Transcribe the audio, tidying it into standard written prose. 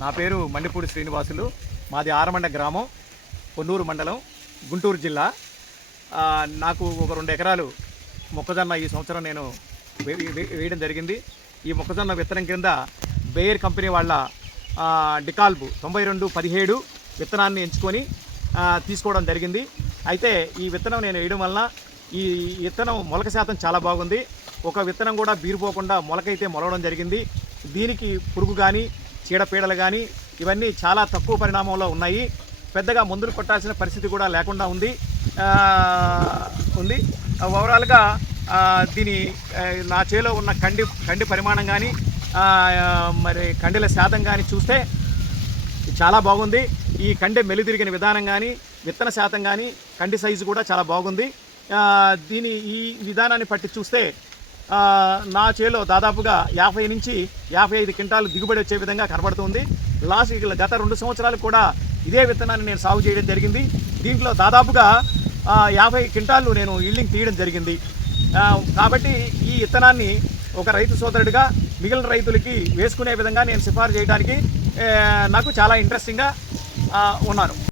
నా పేరు మండిపూడి శ్రీనివాసులు. మాది ఆరమండ గ్రామం, పొన్నూరు మండలం, గుంటూరు జిల్లా. నాకు ఒక 2 ఎకరాలు మొక్కజొన్న ఈ సంవత్సరం నేను వేయడం జరిగింది. ఈ మొక్కజొన్న విత్తనం కింద బేయర్ కంపెనీ వాళ్ళ డికాల్బ్ 9217 విత్తనాన్ని ఎంచుకొని తీసుకోవడం జరిగింది. అయితే ఈ విత్తనం నేను వేయడం వలన ఈ విత్తనం మొలక శాతం చాలా బాగుంది. ఒక విత్తనం కూడా బీరిపోకుండా మొలకైతే మొలవడం జరిగింది. దీనికి పురుగు కానీ చీడపీడలు కానీ ఇవన్నీ చాలా తక్కువ పరిణామంలో ఉన్నాయి. పెద్దగా మందులు కొట్టాల్సిన పరిస్థితి కూడా లేకుండా ఉంది. ఓవరాల్గా దీని నా చేలో ఉన్న కండి పరిమాణం కానీ మరి కండెల శాతం కానీ చూస్తే చాలా బాగుంది. ఈ కండె మెలితిరిగిన విధానం కానీ విత్తన శాతం కానీ కండి సైజు కూడా చాలా బాగుంది. ఈ విధానాన్ని పట్టి చూస్తే నా చేలో దాదాపుగా 50 నుంచి 55 క్వింటాలు దిగుబడి వచ్చే విధంగా కనబడుతుంది. గత 2 సంవత్సరాలు కూడా ఇదే విత్తనాన్ని నేను సాగు చేయడం జరిగింది. దీంట్లో దాదాపుగా 50 క్వింటాలు నేను ఈల్డింగ్ తీయడం జరిగింది. కాబట్టి ఈ విత్తనాన్ని ఒక రైతు సోదరుడిగా మిగిలిన రైతులకి వేసుకునే విధంగా నేను సిఫారసు చేయడానికి నాకు చాలా ఇంట్రెస్టింగ్గా ఉన్నాను.